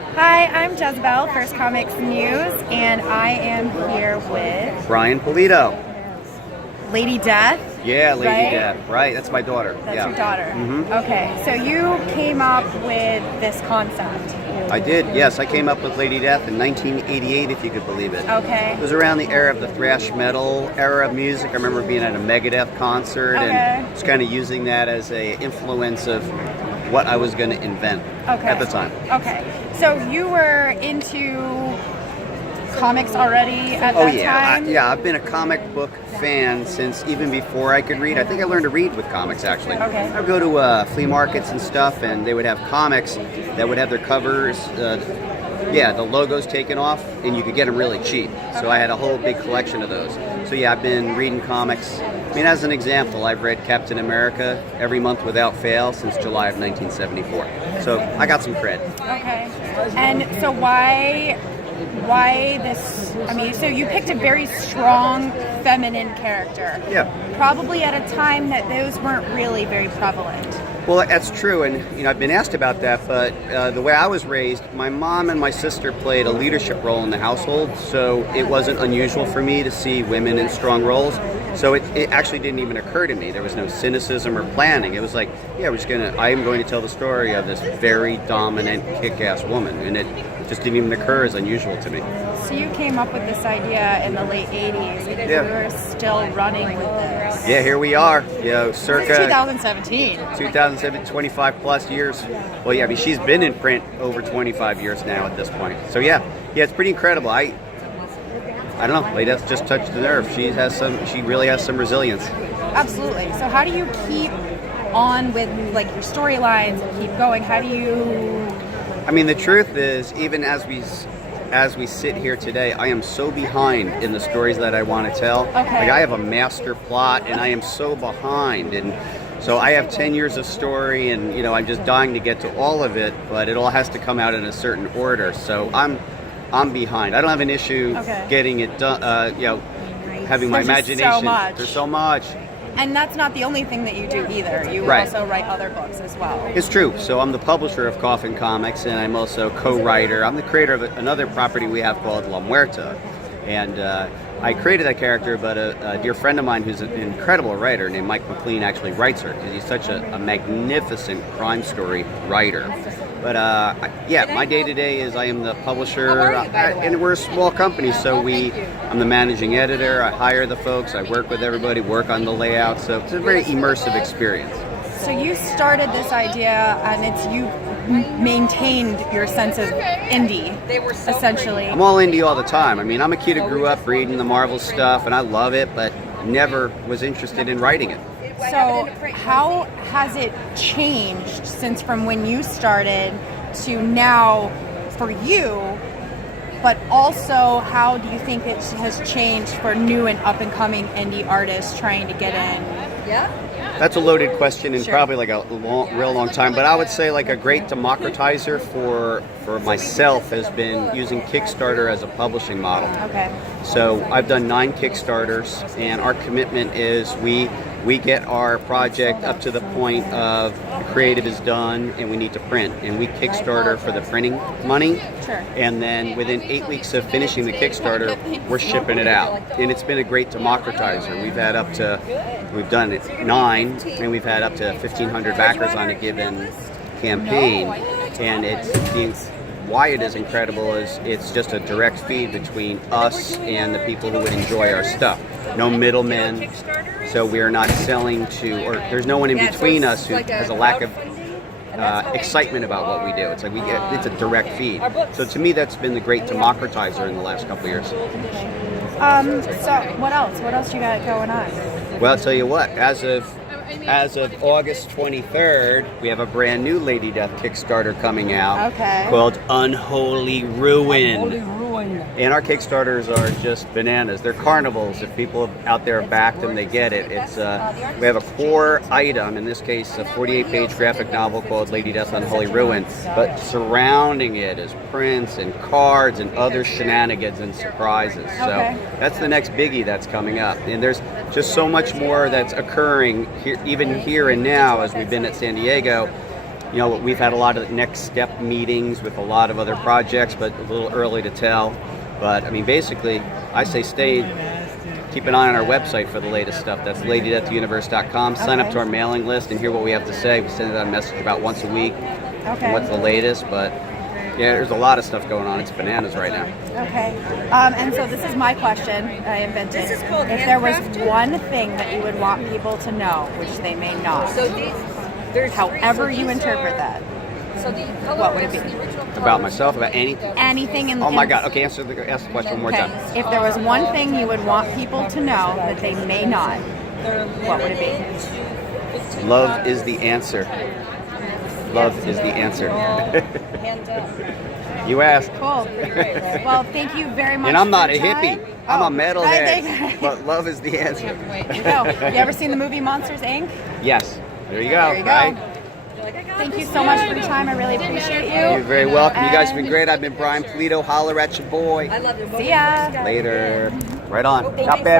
Hi, I'm Jezebel, First Comics News, and I am here with Brian Pulido. Lady Death. Yeah, Lady right? Death. Right, that's my daughter. That's yeah. your daughter. Mm-hmm. Okay, so you came up with this concept. I did, yes. I came up with Lady Death in 1988, if you could believe it. Okay. It was around the era of the thrash metal era of music. I remember being at a Megadeth concert and just kind of using that as a influence of what I was going to invent at the time. Okay, so you were into comics already at that time? Yeah, I've been a comic book fan since even before I could read. I think I learned to read with comics, actually. Okay. I would go to flea markets and stuff, and they would have comics that would have their covers, the logos taken off, and you could get them really cheap. So I had a whole big collection of those. So yeah, I've been reading comics. I mean, as an example, I've read Captain America every month without fail since July of 1974. So I got some cred. Okay. And so why this? I mean, so you picked a very strong feminine character. Yeah. Probably at a time that those weren't really very prevalent. Well, that's true, and I've been asked about that, but the way I was raised, my mom and my sister played a leadership role in the household, so it wasn't unusual for me to see women in strong roles. So it actually didn't even occur to me. There was no cynicism or planning. It was like, yeah, I am going to tell the story of this very dominant, kick-ass woman, and it just didn't even occur as unusual to me. So you came up with this idea in the late 80s, and we were still running with this. Yeah, here we are, circa 2017. 2007, 25 plus years. Well, yeah, I mean, she's been in print over 25 years now at this point. So yeah, it's pretty incredible. I don't know, Lady Death just touched the nerve. She really has some resilience. Absolutely. So how do you keep on with like your storylines and keep going? How do you? I mean, the truth is, even as we sit here today, I am so behind in the stories that I want to tell. Okay. Like, I have a master plot, and I am so behind, and so I have 10 years of story, and I'm just dying to get to all of it, but it all has to come out in a certain order. So I'm behind. I don't have an issue getting it done. Having my imagination. So much. There's so much. And that's not the only thing that you do either. You also write other books as well. It's true. So I'm the publisher of Coffin Comics, and I'm also co-writer. I'm the creator of another property we have called La Muerta. And I created that character, but a dear friend of mine who's an incredible writer named Mike McLean actually writes her, because he's such a magnificent crime story writer. But my day-to-day is I am the publisher, and we're a small company, so I'm the managing editor. I hire the folks, I work with everybody, work on the layout, so it's a very immersive experience. So you started this idea, and you maintained your sense of indie, essentially. I'm all indie all the time. I mean, I'm a kid who grew up reading the Marvel stuff, and I love it, but never was interested in writing it. So how has it changed since from when you started to now for you, but also how do you think it has changed for new and up-and-coming indie artists trying to get in? That's a loaded question and probably like a real long time, but I would say like a great democratizer for myself has been using Kickstarter as a publishing model. Okay. So I've done 9 Kickstarters, and our commitment is we get our project up to the point of the creative is done and we need to print, and we Kickstarter for the printing money. Sure. And then within 8 weeks of finishing the Kickstarter, we're shipping it out. And it's been a great democratizer. We've done it 9, and we've had up to 1,500 backers on a given campaign. And why it is incredible is it's just a direct feed between us and the people who would enjoy our stuff. No middlemen, so we are not selling to, or there's no one in between us who has a lack of excitement about what we do. It's like it's a direct feed. So to me, that's been the great democratizer in the last couple of years. So what else? What else you got going on? Well, I'll tell you what. As of August 23rd, we have a brand new Lady Death Kickstarter coming out called Unholy Ruin. And our Kickstarters are just bananas. They're carnivals. If people out there have backed them, they get it. It's we have a core item, in this case a 48-page graphic novel called Lady Death Unholy Ruin, but surrounding it is prints and cards and other shenanigans and surprises. So that's the next biggie that's coming up. And there's just so much more that's occurring here, even here and now, as we've been at San Diego. You know, we've had a lot of next step meetings with a lot of other projects, but a little early to tell. But I mean, basically, I say keep an eye on our website for the latest stuff. That's lady.theuniverse.com. Sign up to our mailing list and hear what we have to say. We send out a message about once a week. Okay. What's the latest? But yeah, there's a lot of stuff going on. It's bananas right now. Okay. And so this is my question I invented. This is called if there was handcrafted? one thing that you would want people to know, which they may not, So there's however you interpret that, So the color what would it be? the original color About myself, about anything. anything in Oh my God. Okay, ask the question one more Okay. time. If there was one thing you would want people to know that they may not, what would it be? Love is the answer. Love is the answer. Hand up. You asked. Cool. Well, thank you very much. And I'm not for a your time. hippie. I'm a metalhead. There But love is the answer. you go. You ever seen the movie Monsters, Inc.? Yes. There you go. There you go. Right? Thank you so much for your time. I really appreciate you. You're very welcome. You guys have been great. I've been Brian Pulido. Holler at your boy. I love your See ya. Later. Right on. Thank Not you. bad.